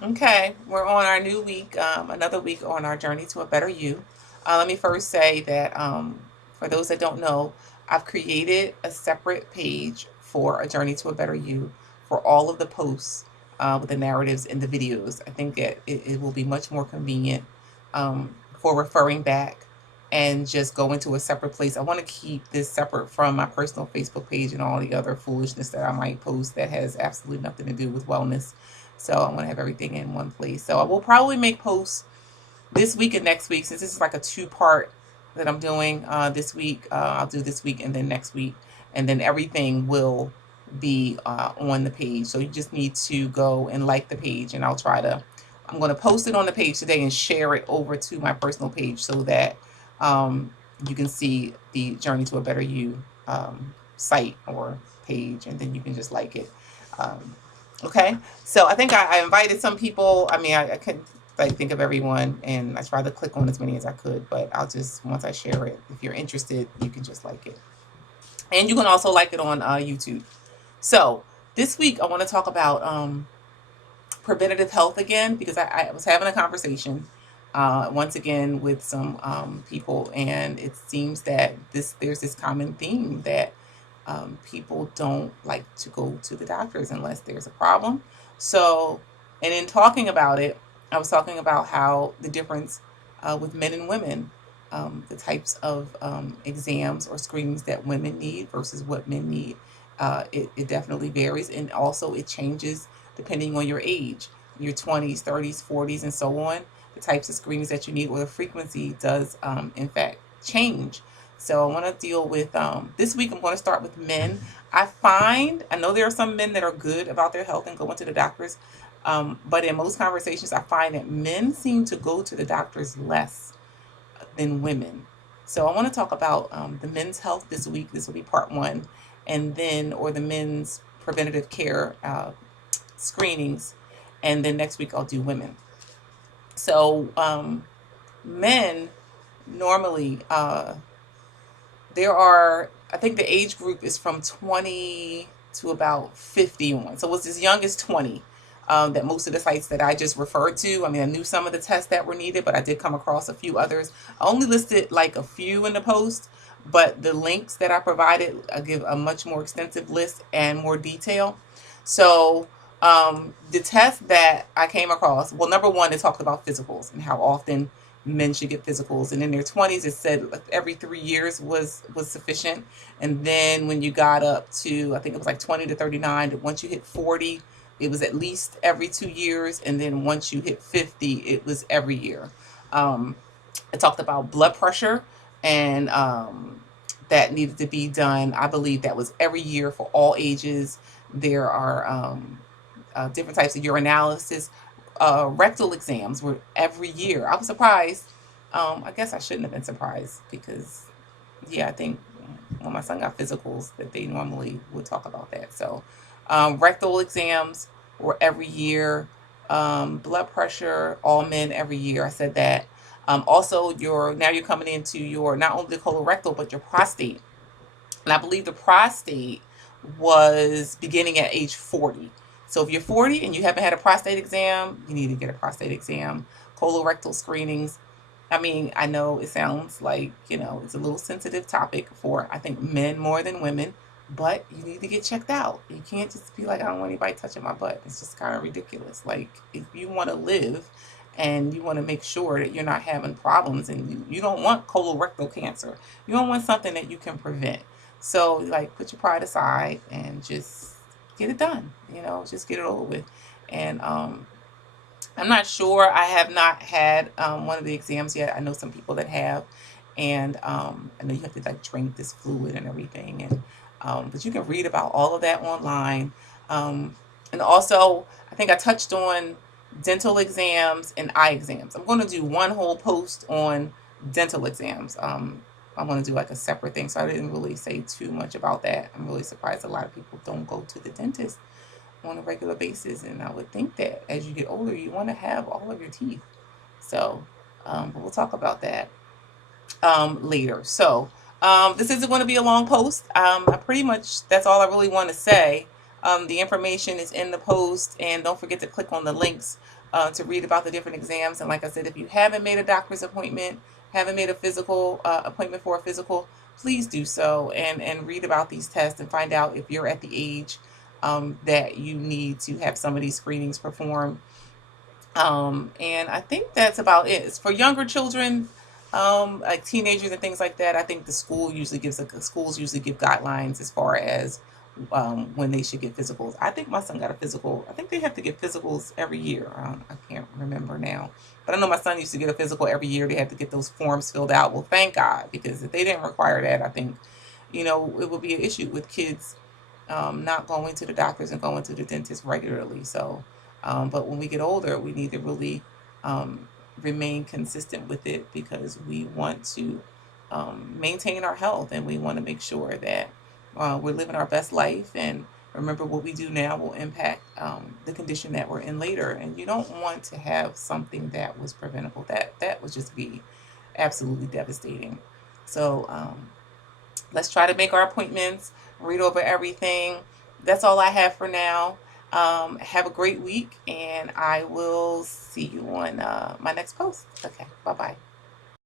Okay, we're on our new week, another week on our journey to a better you. Let me first say that for those that don't know, I've created a separate page for a journey to a better you for all of the posts with the narratives and the videos. I think it will be much more convenient for referring back and just going to a separate place. I want to keep this separate from my personal Facebook page and all the other foolishness that I might post that has absolutely nothing to do with wellness. So I want to have everything in one place. So I will probably make posts this week and next week, since this is like a two-part that I'm doing this week. I'll do this week and then next week, and then everything will be on the page. So you just need to go and like the page, and I'm going to post it on the page today and share it over to my personal page so that you can see the Journey to a Better You site or page, and then you can just like it. Um, Okay, so I think I invited some people. I mean, I couldn't like think of everyone, and I tried to click on as many as I could. But I'll just once I share it, if you're interested, you can just like it, and you can also like it on YouTube. So this week I want to talk about preventative health again because I was having a conversation once again with some people, and it seems that there's this common theme that people don't like to go to the doctors unless there's a problem. So, and in talking about it, I was talking about how the difference with men and women, the types of exams or screenings that women need versus what men need. It definitely varies, and also it changes depending on your age, your 20s, 30s, 40s, and so on. The types of screenings that you need, or the frequency does, in fact, change. So I want to deal with this week. I'm going to start with men. I know there are some men that are good about their health and going to the doctors, but in most conversations, I find that men seem to go to the doctors less than women. So I want to talk about the men's health this week. This will be part one, and then or the men's preventative care screenings, and then next week I'll do women. So men normally there are, I think the age group is from 20 to about 50 on. So it's as young as 20 that most of the sites that I just referred to. I mean, I knew some of the tests that were needed, but I did come across a few others. I only listed like a few in the post, but the links that I provided, I give a much more extensive list and more detail. So the test that I came across, well, number one, it talked about physicals and how often men should get physicals, and in their 20s it said every 3 years was sufficient, and then when you got up to, I think it was like 20 to 39, that once you hit 40 it was at least every 2 years, and then once you hit 50 it was every year. It talked about blood pressure, and that needed to be done. I believe that was every year for all ages. There are different types of urinalysis. Rectal exams were every year. I was surprised. I guess I shouldn't have been surprised because, yeah, I think when my son got physicals, that they normally would talk about that. So, rectal exams were every year. Blood pressure, all men every year. I said that. Also, now you're coming into your not only the colorectal but your prostate, and I believe the prostate was beginning at age 40. So if you're 40 and you haven't had a prostate exam, you need to get a prostate exam. Colorectal screenings. I mean, I know it sounds like, it's a little sensitive topic for, I think, men more than women, but you need to get checked out. You can't just be like, I don't want anybody touching my butt. It's just kind of ridiculous. Like, if you want to live and you want to make sure that you're not having problems, and you don't want colorectal cancer, you don't want something that you can prevent. So, like, put your pride aside and just get it done. Just get it over with. And I'm not sure. I have not had one of the exams yet. I know some people that have, and I know you have to like drink this fluid and everything, and but you can read about all of that online. And also, I think I touched on dental exams and eye exams. I'm going to do one whole post on dental exams. I want to do like a separate thing, so I didn't really say too much about that. I'm really surprised a lot of people don't go to the dentist on a regular basis, and I would think that as you get older, you want to have all of your teeth. So, but we'll talk about that later. So, this isn't going to be a long post. I pretty much, that's all I really want to say. The information is in the post, and don't forget to click on the links to read about the different exams. And like I said, if you haven't made a doctor's appointment, haven't made a physical appointment for a physical, please do so, and read about these tests and find out if you're at the age that you need to have some of these screenings performed. And I think that's about it. It's for younger children, like teenagers and things like that. I think the schools usually give guidelines as far as when they should get physicals. I think my son got a physical. I think they have to get physicals every year. I can't remember now, but I know my son used to get a physical every year. They had to get those forms filled out. Well, thank God, because if they didn't require that, I think, it would be an issue with kids not going to the doctors and going to the dentist regularly. So, but when we get older, we need to really remain consistent with it, because we want to maintain our health, and we want to make sure that we're living our best life. And remember, what we do now will impact the condition that we're in later. And you don't want to have something that was preventable. That would just be absolutely devastating. So let's try to make our appointments, read over everything. That's all I have for now. Have a great week, and I will see you on my next post. Okay, bye-bye.